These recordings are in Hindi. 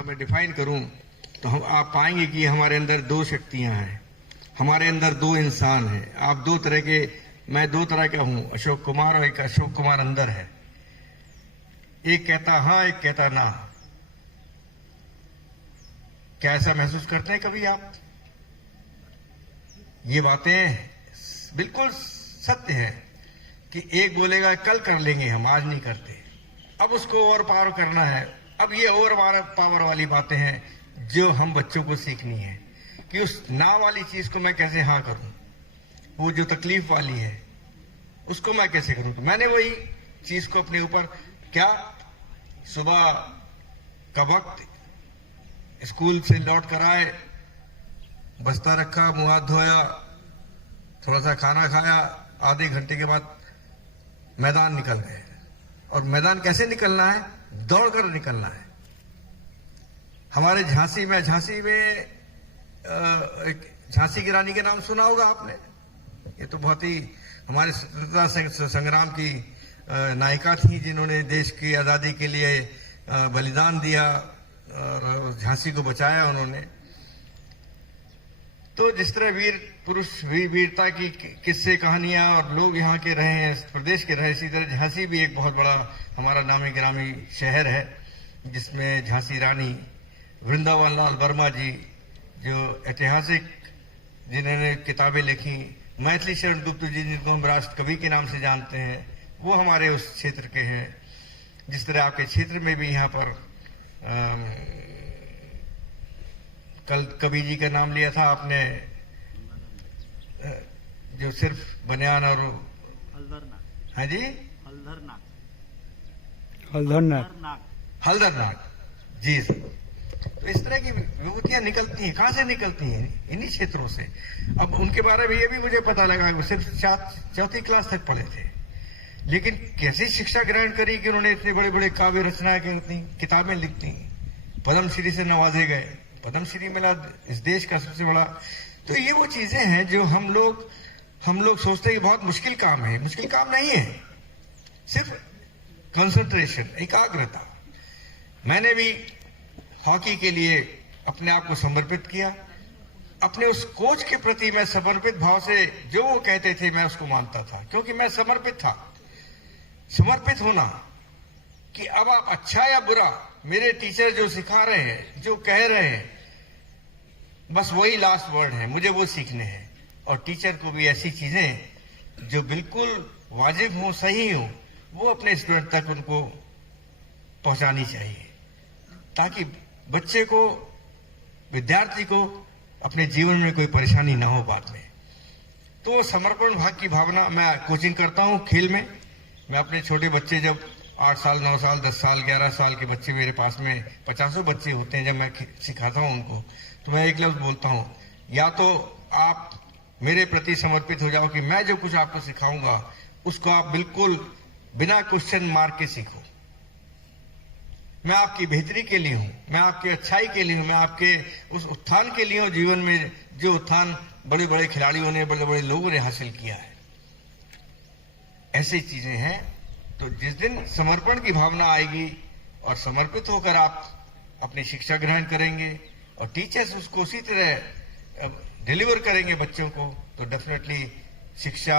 सा मैं डिफाइन करूं तो आप पाएंगे कि हमारे अंदर दो शक्तियां हैं, हमारे अंदर दो इंसान हैं। आप दो तरह के, मैं दो तरह का हूं, अशोक कुमार, और एक अशोक कुमार अंदर है। एक कहता हाँ, एक कहता ना। क्या ऐसा महसूस करते हैं कभी आप? ये बातें बिल्कुल सत्य है कि एक बोलेगा कल कर लेंगे, हम आज नहीं करते, अब उसको ओवर पावर करना है। अब ये ओवर पावर वाली बातें हैं जो हम बच्चों को सीखनी है कि उस ना वाली चीज को मैं कैसे हाँ करूं, वो जो तकलीफ वाली है उसको मैं कैसे करूं। तो मैंने वही चीज को अपने ऊपर, क्या सुबह का वक्त स्कूल से लौट कर आए, बस्ता रखा, मुंह हाथ धोया, थोड़ा सा खाना खाया, आधे घंटे के बाद मैदान निकल गए। और मैदान कैसे निकलना है? दौड़कर निकलना है। हमारे झांसी में झांसी की रानी के नाम सुना होगा आपने। ये तो बहुत ही हमारे स्वतंत्रता संग्राम की नायिका थी, जिन्होंने देश की आजादी के लिए बलिदान दिया और झांसी को बचाया उन्होंने। तो जिस तरह वीर पुरुष, वीरता की किस्से, कहानियां और लोग यहाँ के रहे हैं, प्रदेश के रहे, इसी तरह झांसी भी एक बहुत बड़ा हमारा नामी गिरामी शहर है, जिसमें झांसी रानी वृंदावन लाल वर्मा जी, जो ऐतिहासिक, जिन्होंने किताबें लिखी, मैथिली शरण गुप्त जी, जिनको हम राष्ट्र कवि के नाम से जानते हैं, वो हमारे उस क्षेत्र के हैं। जिस तरह आपके क्षेत्र में भी यहाँ पर कल कवि जी का नाम लिया था आपने, जो सिर्फ बनियान और हल्दरनाक, हाँ जी, हल्दरनाक जी सर। तो इस तरह की विभूतियां निकलती हैं। कहां से निकलती हैं? इन्हीं क्षेत्रों से। अब उनके बारे में ये भी मुझे पता लगा कि सिर्फ चौथी क्लास तक पढ़े थे, लेकिन कैसी शिक्षा ग्रहण करी कि उन्होंने इतने बड़े बड़े काव्य रचनाएं की, किताबें लिखती, पद्मश्री से नवाजे गए, पद्मश्री मिला इस देश का सबसे बड़ा। तो ये वो चीजें हैं जो हम लोग सोचते हैं कि बहुत मुश्किल काम है। मुश्किल काम नहीं है, सिर्फ कंसंट्रेशन, एकाग्रता। मैंने भी हॉकी के लिए अपने आप को समर्पित किया। अपने उस कोच के प्रति मैं समर्पित भाव से, जो वो कहते थे मैं उसको मानता था, क्योंकि मैं समर्पित था। समर्पित होना कि अब आप अच्छा या बुरा, मेरे टीचर जो सिखा रहे हैं, जो कह रहे हैं, बस वही लास्ट वर्ड है, मुझे वो सीखने हैं। और टीचर को भी ऐसी चीजें जो बिल्कुल वाजिब हो, सही हो, वो अपने स्टूडेंट तक उनको पहुंचानी चाहिए, ताकि बच्चे को, विद्यार्थी को अपने जीवन में कोई परेशानी ना हो बाद में। तो समर्पण भाव की भावना, मैं कोचिंग करता हूं खेल में। मैं अपने छोटे बच्चे, जब 8 साल, 9 साल, 10 साल, 11 साल के बच्चे मेरे पास में 50 बच्चे होते हैं, जब मैं सिखाता हूं उनको, तो मैं एक लफ्ज बोलता हूं, या तो आप मेरे प्रति समर्पित हो जाओ कि मैं जो कुछ आपको सिखाऊंगा उसको आप बिल्कुल बिना क्वेश्चन मार्क के सीखो। मैं आपकी बेहतरी के लिए हूं, मैं आपकी अच्छाई के लिए हूं, मैं आपके उस उत्थान के लिए हूं, जीवन में जो उत्थान बड़े बड़े खिलाड़ियों ने, बड़े बड़े लोगों ने हासिल किया है। ऐसी चीजें हैं। तो जिस दिन समर्पण की भावना आएगी और समर्पित होकर आप अपनी शिक्षा ग्रहण करेंगे और टीचर्स उसको उसी तरह डिलीवर करेंगे बच्चों को, तो डेफिनेटली शिक्षा,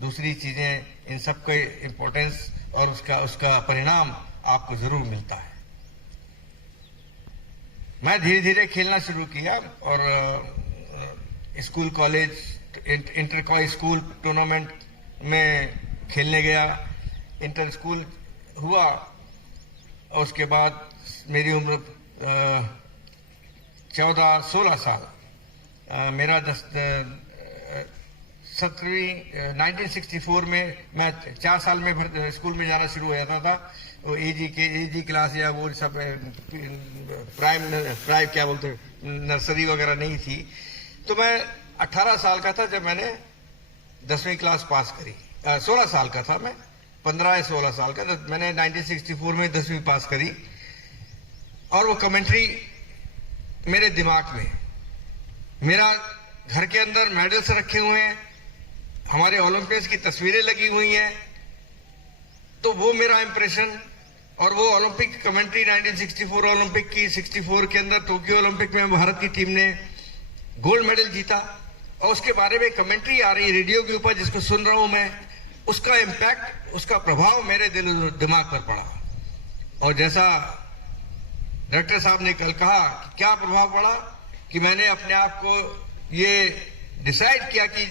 दूसरी चीजें, इन सब का इंपॉर्टेंस और उसका परिणाम आपको जरूर मिलता है। मैं धीरे धीरे खेलना शुरू किया और school, college, inter college school tournament में खेलने गया। इंटर स्कूल हुआ और उसके बाद मेरी उम्र 14-16 साल, मेरा 1964 में मैं 4 साल में स्कूल में जाना शुरू हो जाता था। वो एजी क्लास या वो सब प्राइम क्या बोलते हैं, नर्सरी वगैरह नहीं थी। तो मैं 18 साल का था जब मैंने 10वीं क्लास पास करी। 16 साल का था मैं, 15 या 16 साल का, तो मैंने 1964 में 10वीं पास करी। और वो कमेंट्री मेरे दिमाग में, मेरा घर के अंदर मेडल्स रखे हुए हैं, हमारे ओलंपिक्स की तस्वीरें लगी हुई हैं, तो वो मेरा इंप्रेशन और वो ओलंपिक कमेंट्री 1964 ओलंपिक की, 64 के अंदर टोक्यो ओलंपिक में भारत की टीम ने गोल्ड मेडल जीता, और उसके बारे में कमेंट्री आ रही रेडियो के ऊपर जिसको सुन रहा हूं मैं, उसका इम्पैक्ट, उसका प्रभाव मेरे दिल दिमाग पर पड़ा। और जैसा डॉक्टर साहब ने कल कहा, क्या प्रभाव पड़ा कि मैंने अपने आप को ये डिसाइड किया कि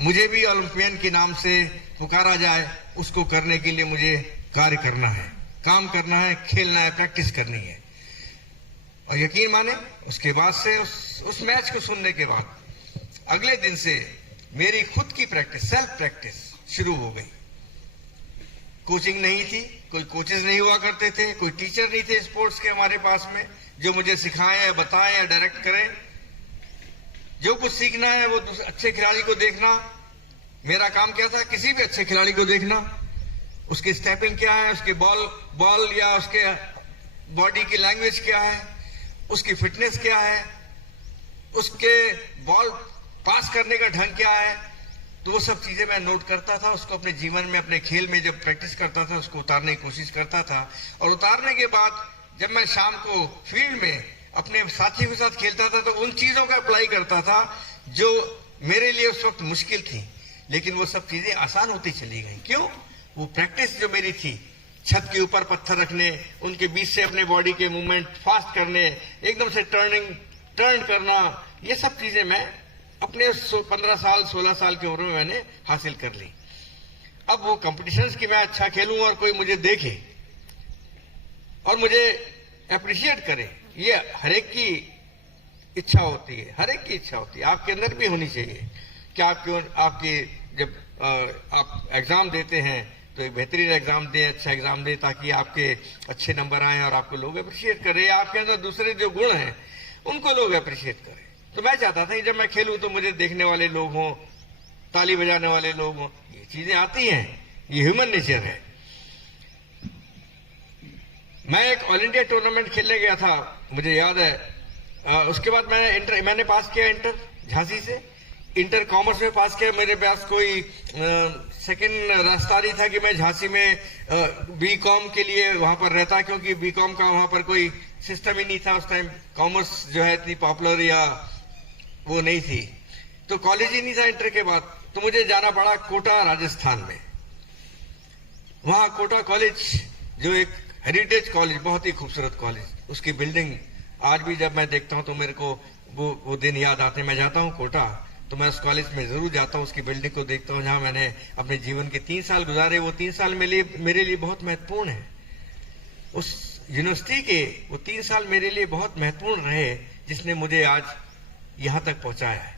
मुझे भी ओलंपियन के नाम से पुकारा जाए। उसको करने के लिए मुझे कार्य करना है, काम करना है, खेलना है, प्रैक्टिस करनी है। और यकीन माने उसके बाद से उस मैच को सुनने के बाद अगले दिन से मेरी खुद की प्रैक्टिस, सेल्फ प्रैक्टिस शुरू हो गई। कोचिंग नहीं थी, कोई कोचेस नहीं हुआ करते थे, कोई टीचर नहीं थे स्पोर्ट्स के हमारे पास में जो मुझे सिखाएं या बताएं या डायरेक्ट करें। जो कुछ सीखना है वो अच्छे खिलाड़ी को देखना। मेरा काम क्या था? किसी भी अच्छे खिलाड़ी को देखना, उसकी स्टेपिंग क्या है, उसके बॉल या उसके बॉडी की लैंग्वेज क्या है, उसकी फिटनेस क्या है, उसके बॉल पास करने का ढंग क्या है। तो वो सब चीजें मैं नोट करता था, उसको अपने जीवन में, अपने खेल में जब प्रैक्टिस करता था उसको उतारने की कोशिश करता था। और उतारने के बाद जब मैं शाम को फील्ड में अपने साथियों के साथ खेलता था तो उन चीजों का अप्लाई करता था जो मेरे लिए उस वक्त मुश्किल थी, लेकिन वो सब चीजें आसान होती चली गई। क्यों? वो प्रैक्टिस जो मेरी थी, छत के ऊपर पत्थर रखने, उनके बीच से अपने बॉडी के मूवमेंट फास्ट करने, एकदम से टर्न करना, ये सब चीजें मैं अपने 15 साल 16 साल की उम्र में मैंने हासिल कर ली। अब वो कॉम्पिटिशन्स की मैं अच्छा खेलूं और कोई मुझे देखे और मुझे अप्रिशिएट करे, ये हर एक की इच्छा होती है, हर एक की इच्छा होती है, आपके अंदर भी होनी चाहिए कि आपके जब आप एग्जाम देते हैं तो एक बेहतरीन एग्जाम दें, अच्छा एग्जाम दें ताकि आपके अच्छे नंबर आए और आपको लोग अप्रिशिएट करें, आपके अंदर दूसरे जो गुण हैं उनको लोग अप्रिशिएट करें। तो मैं चाहता था कि जब मैं खेलूं तो मुझे देखने वाले लोग हों, ताली बजाने वाले लोग हों। ये चीजें आती हैं, ये ह्यूमन नेचर है। मैं एक ऑल इंडिया टूर्नामेंट खेलने गया था, मुझे याद है। उसके बाद मैंने पास किया इंटर झांसी से, इंटर कॉमर्स में पास किया। मेरे पास कोई सेकंड रास्ता नहीं था कि मैं झांसी में बीकॉम के लिए वहां पर रहता, क्योंकि बीकॉम का वहां पर कोई सिस्टम ही नहीं था उस टाइम। कॉमर्स जो है इतनी पॉपुलर या वो नहीं थी, तो कॉलेज ही नहीं था इंटर के बाद। तो मुझे जाना पड़ा कोटा राजस्थान में। वहां कोटा कॉलेज जो एक हेरिटेज कॉलेज, बहुत ही खूबसूरत कॉलेज, उसकी बिल्डिंग आज भी जब मैं देखता हूं तो मेरे को वो दिन याद आते हैं। मैं जाता हूं कोटा तो मैं उस कॉलेज में जरूर जाता हूं, उसकी बिल्डिंग को देखता हूं जहां मैंने अपने जीवन के 3 साल गुजारे। वो 3 साल मेरे लिए बहुत महत्वपूर्ण है। उस यूनिवर्सिटी के वो 3 साल मेरे लिए बहुत महत्वपूर्ण रहे, जिसने मुझे आज यहां तक पहुंचाया है।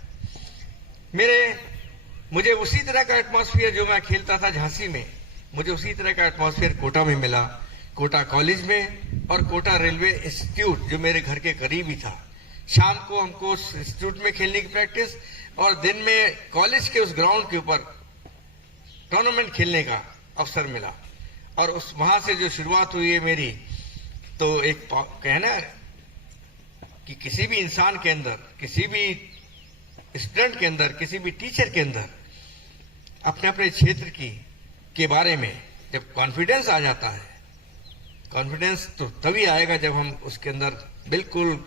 मुझे उसी तरह का एटमॉस्फेयर जो मैं खेलता था झांसी में, मुझे उसी तरह का एटमॉस्फेयर कोटा में मिला, कोटा कॉलेज में और कोटा रेलवे इंस्टीट्यूट जो मेरे घर के करीब ही था। शाम को हमको उस इंस्टीट्यूट में खेलने की प्रैक्टिस और दिन में कॉलेज के उस ग्राउंड के ऊपर टूर्नामेंट खेलने का अवसर मिला। और वहां से जो शुरुआत हुई है मेरी, तो एक कहना कि किसी भी इंसान के अंदर, किसी भी स्टूडेंट के अंदर, किसी भी टीचर के अंदर अपने अपने क्षेत्र के बारे में जब कॉन्फिडेंस आ जाता है, कॉन्फिडेंस तो तभी आएगा जब हम उसके अंदर बिल्कुल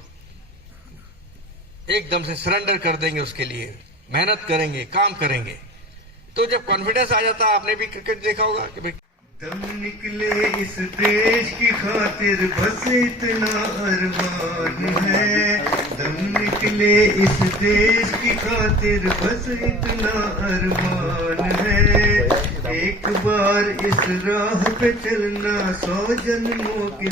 एकदम से सरेंडर कर देंगे, उसके लिए मेहनत करेंगे, काम करेंगे। तो जब कॉन्फिडेंस आ जाता है, आपने भी क्रिकेट देखा होगा कि भाई दम निकले इस देश की खातिर बस इतना अरमान है, दम निकले इस देश की खातिर बस इतना अरमान है। एक बार इस राह पे चलना 100 जन्मों की